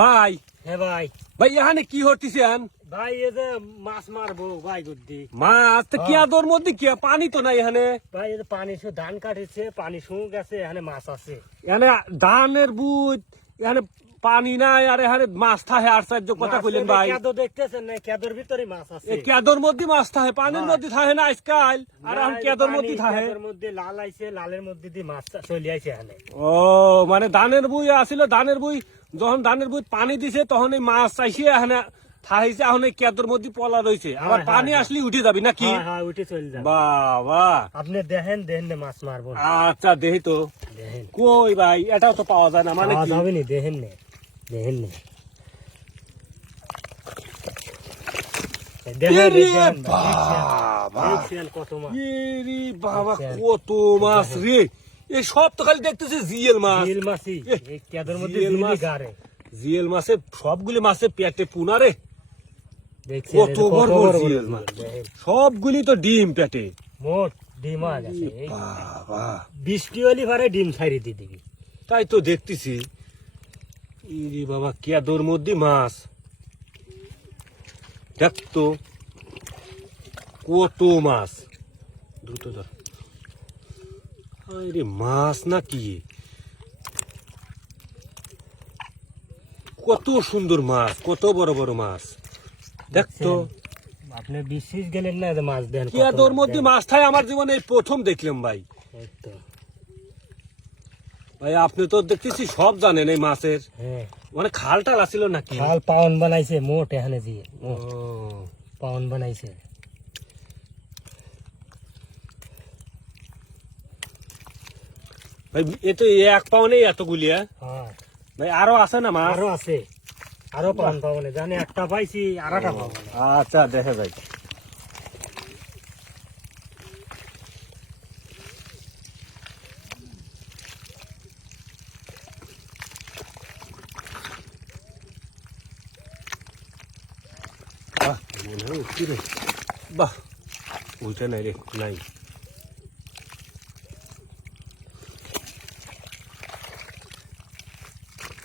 ভাই হ্যাঁ ভাই। ভাই এখানে কি হতেছেন? ভাই এই যে মাছ মারবো ভাই গুড্ডি। মাছ তো কি আদর মধ্যে কি পানি তো নাই এখানে। ভাই এই যে পানি শু ধান কাটিছে, পানি শুক গেছে, এখানে মাছ আছে। এখানে ধানের বুঝ এখানে পানি নাই আর এখানে মাছ থাকে আর সাহায্য কথা কইলেন ভাই। কেদো দেখতেছেন না, কেদোর ভিতরে মাছ আছে। এই কেদর মধ্যে মাছ থাকে, পানির মধ্যে থাকে না আজকাল, আর এখন কেদর মধ্যে থাকে। কেদোর মধ্যে লাল আইছে, লালের মধ্যে দিয়ে মাছ চলে আইছে এখানে। ও মানে ধানের বুই আসিল, ধানের বুই যখন ধানের বুই পানি দিছে তখন এই মাছ চাইছে এখানে থাইছে, এখন এই কেদর মধ্যে পলা রয়েছে, আবার পানি আসলে উঠে যাবি নাকি? হ্যাঁ উঠে চলে যাবে। বাবা আপনি দেখেন না মাছ মারবো। আচ্ছা দেখি তো। দেখেন কই ভাই এটাও তো পাওয়া যায় না মানে কি? যাবে নি, দেখেন না। বাবা কত মাছ রে! এই সব তো খালি দেখতেছি জিএল মাছ। জিএল মাছে সবগুলি মাছে পেটে পুনা রে। কত বড় বড় জিএল মাছ, সবগুলি তো ডিম পেটে। মোট ডিম আছে। বাবা বৃষ্টি হলি পারে ডিম ছাড়ি দিয়ে দিবি। তাই তো দেখতেছি। ইরে বাবা কেদর মধ্যে মাছ দেখতো, কত মাছ। দ্রুত ধর। আরে মাছ নাকি, কত সুন্দর মাছ, কত বড় বড় মাছ দেখতো। আপনি বিশ্বাস গেলেন না যে মাছ দেন কেদর মধ্যে মাছ থাকে আমার জীবনে এই প্রথম দেখলাম ভাই। ভাই আপনি তো দেখতেছি সব জানেন এই মাছের। হ্যাঁ মানে খাল টাল আসিল নাকি? খাল পাউন বানাইছে মোট এখানে দিয়ে পাউন বানাইছে। ভাই এ তো এক পাউনে এতগুলি। হ্যাঁ ভাই আরো আছে না মাছ? আরো আছে, আরো পাউন পাউনে জানি একটা পাইছি আর একটা পাবো। আচ্ছা দেখে যাই। বাহ মনে হয় উঠছি রে। বাহ উঠে নাই রে, নাই।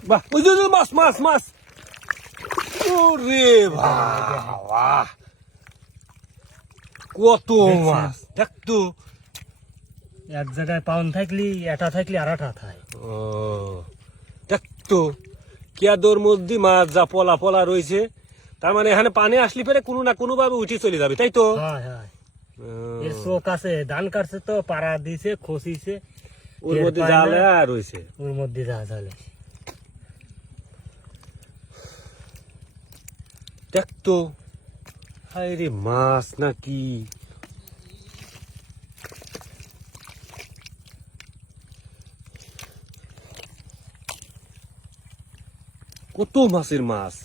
বাহ ওই যে মাছ মাছ মাছ। ওরে বাবা কত মাছ দেখতো। এক জায়গায় পাউন থাকলি এটা থাকলি আর একটা থাকে। ও দেখতো কেদর মধ্যে মাছ যা পলা পলা রয়েছে, তার মানে এখানে পানি আসলে পরে কোনো না কোনো ভাবে উঠে চলে যাবে, তাই তো? হ্যাঁ হ্যাঁ এর চোখ আছে, ধান কাটছে তো পাড়া দিছে, খসিছে, ওর মধ্যে জালে রয়েছে। ওর মধ্যে যা জালে দেখতো। হায় রে মাছ নাকি, কত মাছের মাছ।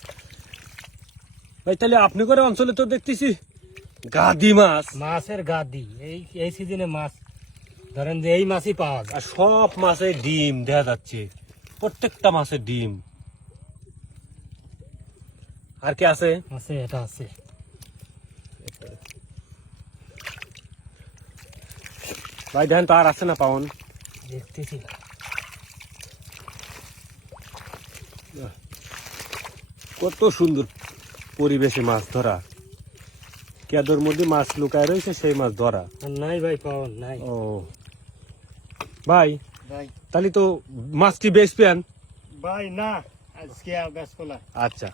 ভাই তাহলে আপনি করে অঞ্চলে তো দেখতেছি গাদি মাছ। মাছের গাদি এই সিজনে মাছ ধরেন যে এই মাছই পাওয়া যায়। আর সব মাছের ডিম দেখা যাচ্ছে, প্রত্যেকটা মাছের ডিম। আর কি আছে? আছে এটা আছে। ভাই দেখেন তো আর আছে না পাউন? দেখতেছি কত সুন্দর পরিবেশে মাছ ধরা, কেদর মধ্যে মাছ লুকায় রয়েছে, সেই মাছ ধরা। নাই ভাই পাওন নাই। ও ভাই ভাই তাহলে তো মাছটি বেশ পেন। ভাই না আজকে বেশ কোলা। আচ্ছা।